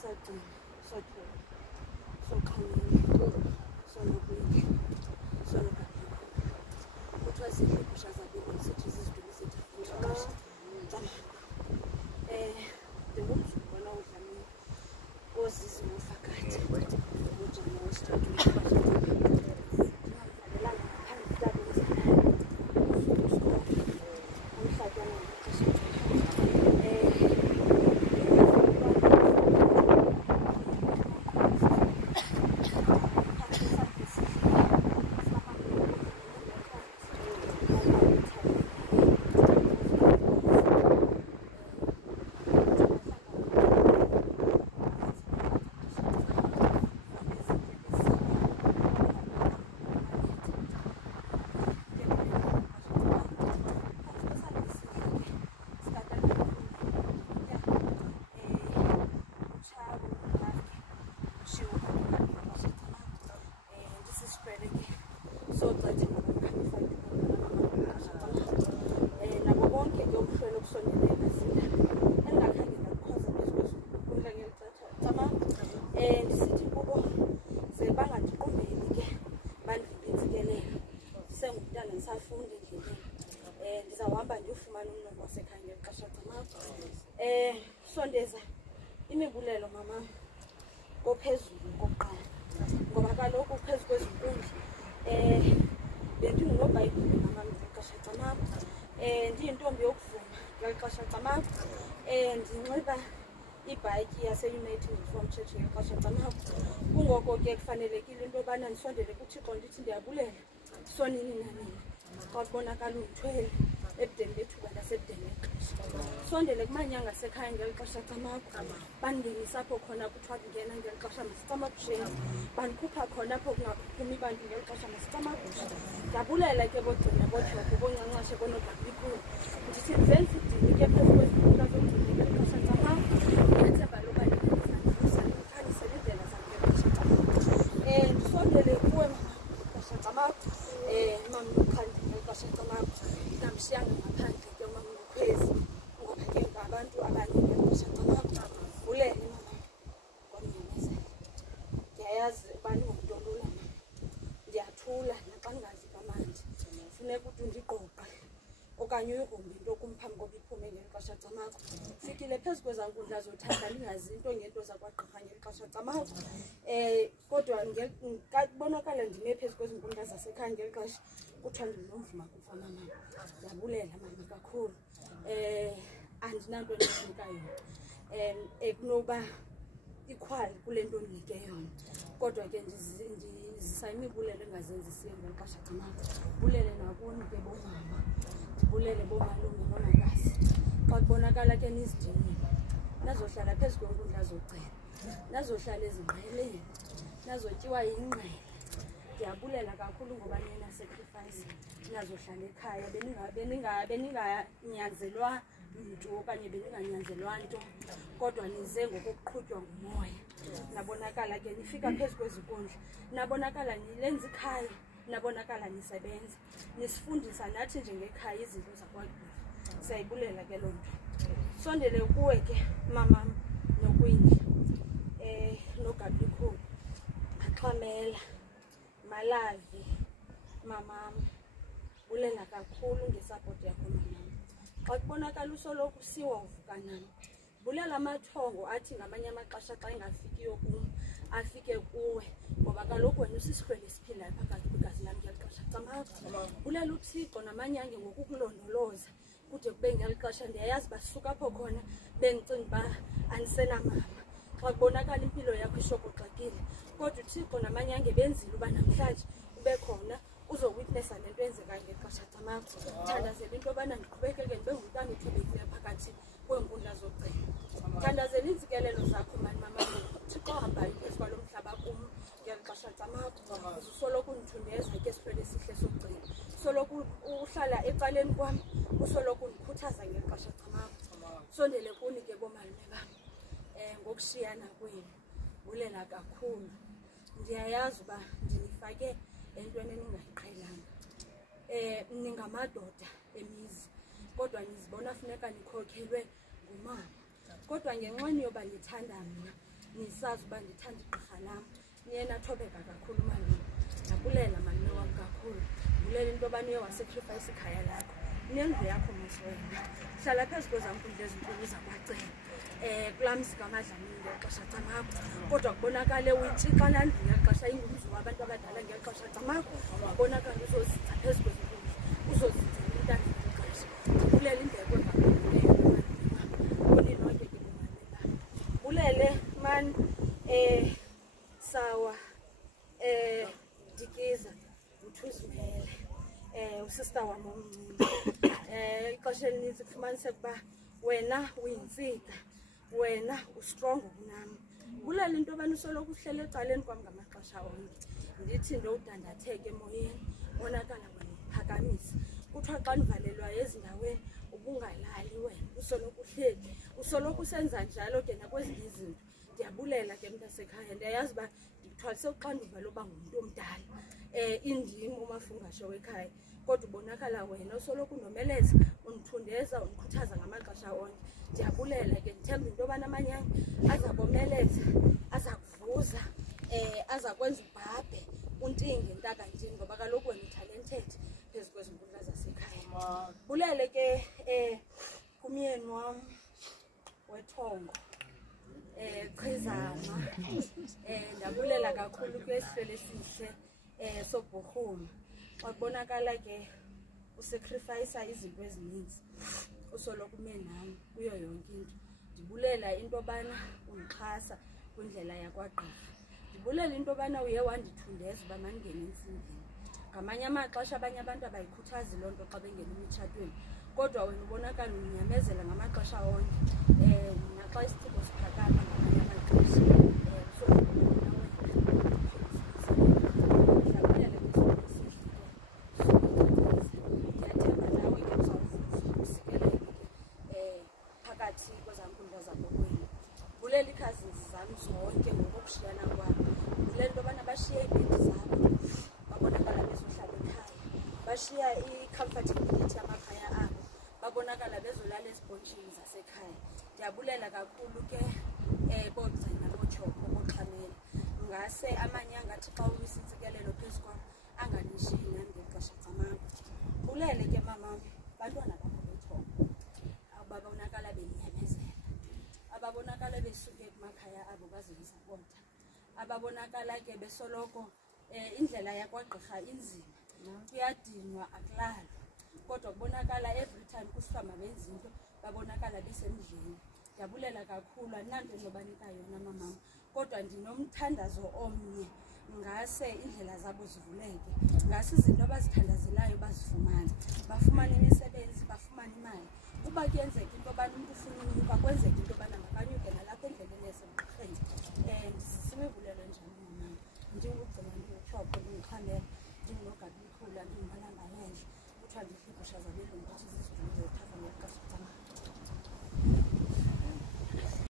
Sachin, Soto, Sokani, Sonobui, Sonoka. What was it? Because I've been cities to visit the rooms when I was this new faculty, which I was studying. Sondeza imibulelo mama kophezulu koqala ngoba kaloku phezulu kwezinkundla bendingoBhayibhile mama ngexesha camama ndiyintombi yokuvuma ngexesha camama ndinxiba ibhayiki yase-United Reformed Church ngexesha camama kungoko ke kufanelekile into yobana ndisondele kuThixo ndithi ndiyabulela sonini nanini xa kubonakala undithwele ebudeni bethuba nasebudeni bexesha sondele kumanyanga asekhaya ngeli xesha camakho bandingenisa apho khona kuthiwa kungena ngeli xesha masicamakusheni bandikhupha khona apho kungaphumi bantu ngeli xesha masicamakushe ndiyabulela ke boogcina bodyoko boncancashe konoGablikhulu ndithi ndizenza idini ke phezu kwezikhundla zogcina ngeli xesha camakho ndiyathemba loba ndindiza ndikhanyisele iindlela zam ngeli xesha camakho ndisondele kuwe xesha camakho mamnukhandi ngeli xesha camakho ndamshiyanga ngaphandle ke mamnukhwezi ngoba ke ngabantu abanye ngexesha camakho vulele mama kwamnyamezela ndiyayazi ubani ngumntu olula mama ndiyathula naxa ndingazi kamandi funeka ukuthi undiqoqe okanye uyigrumbe into kumphambi koba iphume ngeli xesha camakho fikile phezu kwezaa nkundla zothanda ndingazi into ngeento zakwagqirha ngeli xesha camakho kodwa kubonakala ndime phezu kwezi nkundla zasekhaya ngeli xesha kuthiwa ndinomvuma kufa mama ndiyabulela mama kakhulu andinanto ndinika yona kunoba ikhwali kule nto ndinike yona kodwa ke ndizisa imibulelo engazenzisiyo ngeli xesha camakho bulele nakuni ke bomama ndibulele boomalume noomakazi xa kubonakala ke nizidinile nazohlala phezu kwenkundla zocela nazohlala ezingqeleni nazotyiwa yingqele ndiyabulela kakhulu ngoba nina sacrifice nazohlala ekhaya beninganyanzelwa mntu okanye beninganyanzelwa nto kodwa nize ngokuqhutywa ngumoya nabonakala ke nifika phezu kwezinkundla nabonakala nilenza ikhaya nabonakala nisebenza nisifundisa nathi njengekhaya izinto zakwagqirha siyayibulela ke loo nto sondele kuwe ke mama nokwindla noGablikhulu axhamela Malavi mama bulela kakhulu ngesapoti yakho mama xa kubonakala usoloko usiwa uvuka nami bulela amathongo athi ngamanye amaxesha xa engafikiyo kum afike kuwe ngoba kaloku wena usisihlwele esiphilayo phakathi kwegazi lam ngeli xesha camakho bulela uThixo namanyange ngokukulondoloza kude kube ngeli xesha ndiyayazi basuka apho khona bendicinga uba andisenamama xa kubonakala impilo yakho ishokoxekile kodwa uThixo namanyange benzile uba namhlanje ube khona uzowitnessa le nto enzekayo ngexesha camakho thandazela into yobana ndiqhubekeke ndibe ngumntana ethobekileyo phakathi kweenkundla zogcina thandazela iintsikelelo zakho mani mama Thixo ohambayo phezu kwalo mhlaba kum ngeli xesha camakho usoloko undithundeza ke sihlwele esihle sogcina soloko uhlala ecaleni kwam usoloko undikhuthaza ngeli xesha camakho sondele kuni ke boomalume bam ngokushiyana kwenu bulela kakhulu ndiyayazi uba ndinifake entweni eningayiqhelanga ningamadoda emizi kodwa nizibona funeka nikhokhelwe ngumama kodwa ngenxeni yoba nithanda mna nisazi uba ndithanda igqirha lam niye nathobeka kakhulu mani. Ndiyabulela mani wam kakhulu. Ndibulela into yobana uye wasekrifayisa ikhaya lakho nendlu yakho moswena. Hlala phezu kwezam nkundla ezinkulu zakwacela kulaa mzi kaMadlamini ngeli xesha camakho. Kodwa kubonakale uyintshixa laa ndlu ngeli xesha ingumzi wabantu abadala ngeli xesha camakho. Wabonakala uzozinza phezu kwezinkundla, uzozinzela umntana ngeli xesha. Ndibulela indeko unilonke ke bomamela. Bulele mani Sawa Dikiza uThuzimele usista wam omncinci. Ixesha elininzi kufumaniseka uba wena uyintsika, wena ustrong kunam. Bulela into yobana usoloko uhlele ecaleni kwam ngamaxesha onke. Ndithi nto udandatheke emoyeni, bonakala wena uphakamisa. Kuthiwa xa nivalelwa ezindaweni ubungalali wena, usoloko uhleli, usoloko usenza njalo ke nakwezinye izinto. Ndiyabulela ke mntasekhaya, ndiyayazi uba ndikuthwalise uxanduva loba ngumntu omdala, indim umafungashe wekhaya. Kodwa ubonakala wena usoloko unomeleza, undithundeza, undikhuthaza ngamaxesha onke. Ndiyabulela ke, ndithemba into yobana amanyanga azakomeleza, aza kuvuza, aza kwenza ubhabhe untinge ntakantini, ngoba kaloku wena utalented phezu kwezi nkundla zasekhaya. Bulele ke kumyeni wam wethongo Chizama, ndabulela kakhulu kwesihlelo esihle soBhurhuma. Wabonakala ke usacrifice izinto ezininzi, usoloko ume nami kuyo yonke into. Ndibulela into yobana undixhasa kwindlela yakwagqirha. Ndibulela into yobana uye wandithundeza uba mandingene entsingeni. Ngamanye amaxesha abanye abantu abayikhuthazi loo nto xa bengena emitshatweni, kodwa wena ubonakala unyamezela ngamaxesha onke. Naxa isithimbo siphakama ngamanye amaxesha phakathi kwezaa nkundla zakokwenu. Bulela iikhazini zam zonke ngokokushiyana kwabo. Bulela into yobana bashiye iibhedi zabo, babonakala bezohlala ekhaya. Bashiya i-comfortability yamakhaya abo, babonakala bezolala ezibhontshini zasekhaya. Ndiyabulela kakhulu ke boogcina bootshogo booxhamela. Ngase amanyanga athi xa uwisa intsikelelo phezu kwam anganishiyi nami ngeli xesha camakho. Bulele ke mamam, bantwana bakho bethongo ababonakala benyamezela, ababonakala besuke kumakhaya abo bazoyisapota, ababonakala ke besoloko indlela yakwagqirha inzima, kuyadinwa akulalwa. Kodwa kubonakala every time kusithiwa mabenze into babonakala besemdleni. Ndiyabulela kakhulu, andinanto endobanika yona mamam, kodwa ndinomthandazo omnye. Ngase indlela zabo zivuleke, ngase izinto abazithandazelayo bazifumane, bafumane imisebenzi, bafumane imali. Uba kuyenzeka into yobana umntu ufuna unyuka, kwenzeka into yobana makanyuke nalapha endleleni yasemgqirheni. Ndisisibulelo njani mamam, ndingugcina ndingutshopho, ndinguxhamela, ndingunogabukhula, ndingumalamba yenhle. Kuthiwa ndidla iigusha zabelungu ukuthi zizidlule zothafa ngeli xesha.